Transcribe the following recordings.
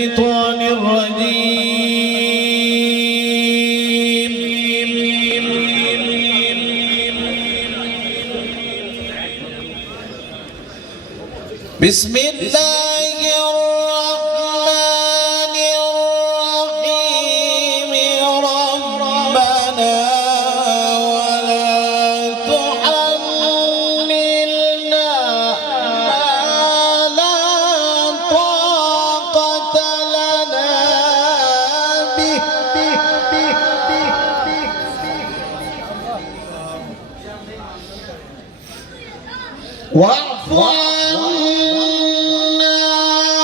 الشيطان الرجيم. بسم الله الرحمن الرحيم. ربنا ولا تحملنا ما لا طاقة لنا به واعف عنا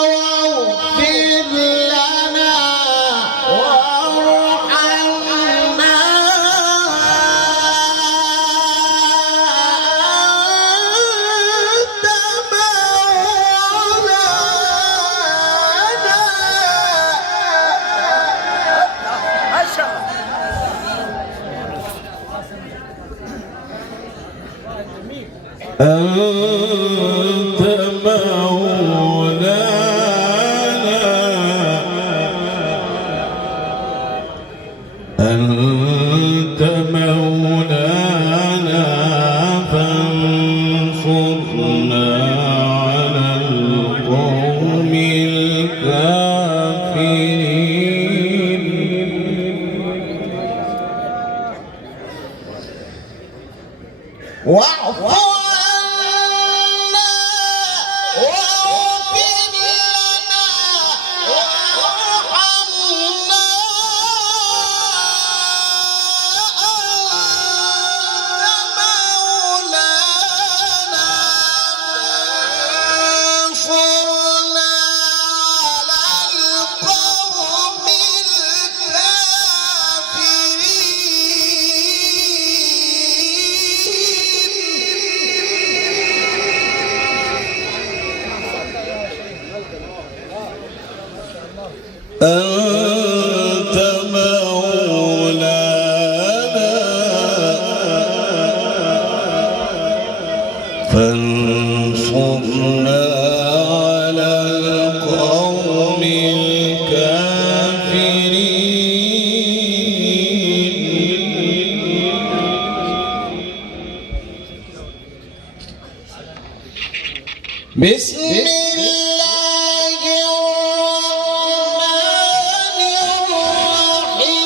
واغفر لنا وارحمنا أنت أنت مولانا فانصرنا على القوم الكافرين. واعف عنا واغفر لنا وارحمنا أنت مولانا فانصرنا على القوم أنت مولانا فانصرنا على القوم الكافرين. بسم الله الرحمن الرحيم.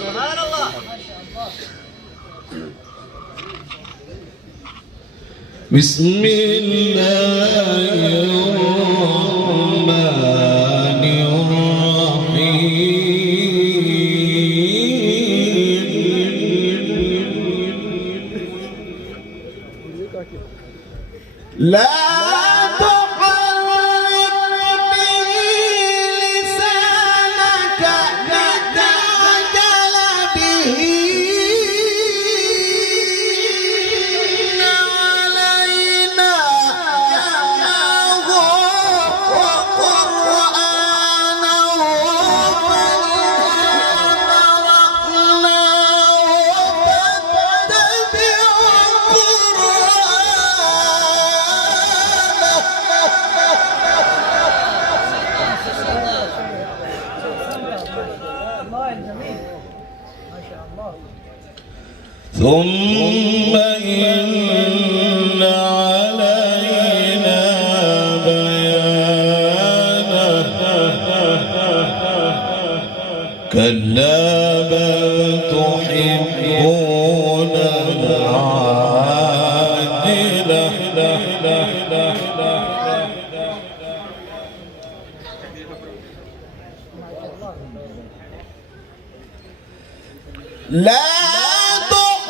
سبحان الله. بسم الله الرحمن الرحيم. لا تحرك به لسانك لتعجل به إن علينا جمعه وقرآنه فإذا قرأناه فاتبع ثم إن علينا بيانه كلا بل تحبون العاجلة لا ثم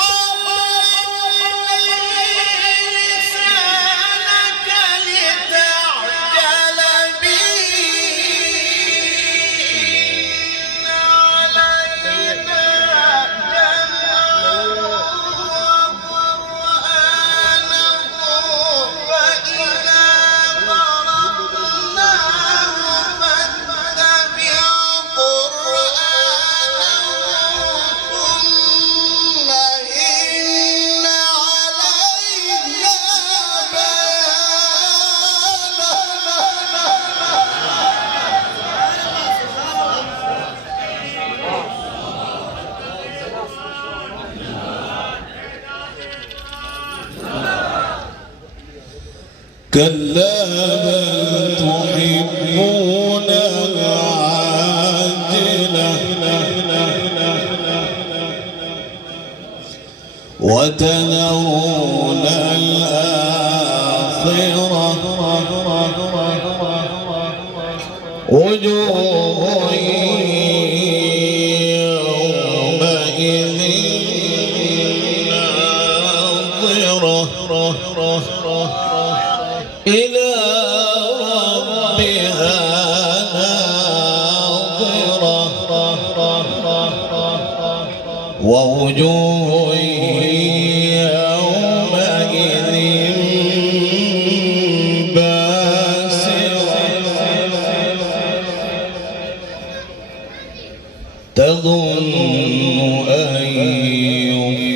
كلا بل تحبون العاجلة وتذرون الآخرة وجوه يومئذ ناظرة إلى ربها ناظرة ووجوه يومئذ باسرة تظن أن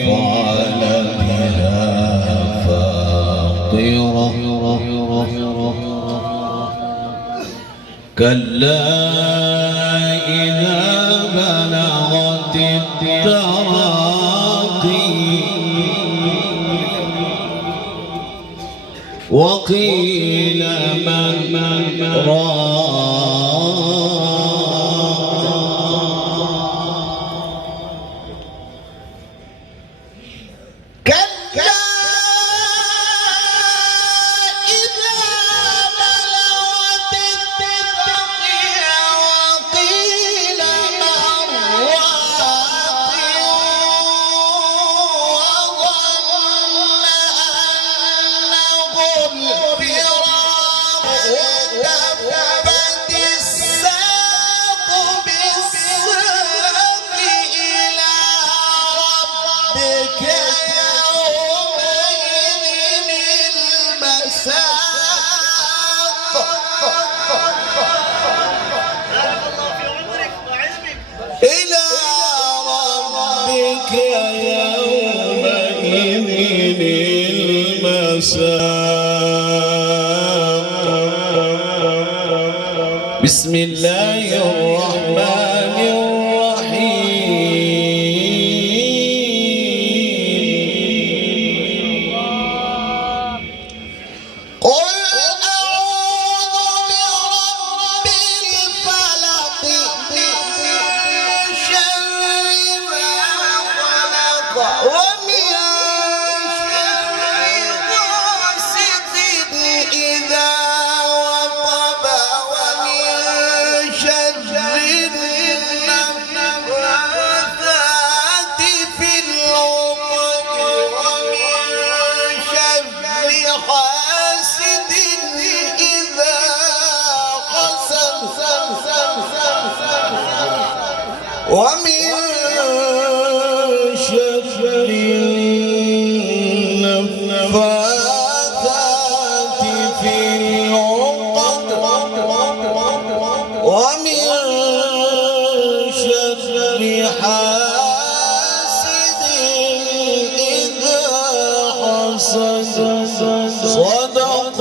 يفعل بها فاقرة كلا إذا بلغت التراقي وقيل من بسم الله الرحمن الرحيم قل أعوذ برب الفلق من شر ما خلق ومن شر غاسق إذا وقب ومن شر النفاثات في العقد ومن شر حاسد إذا حسد صدق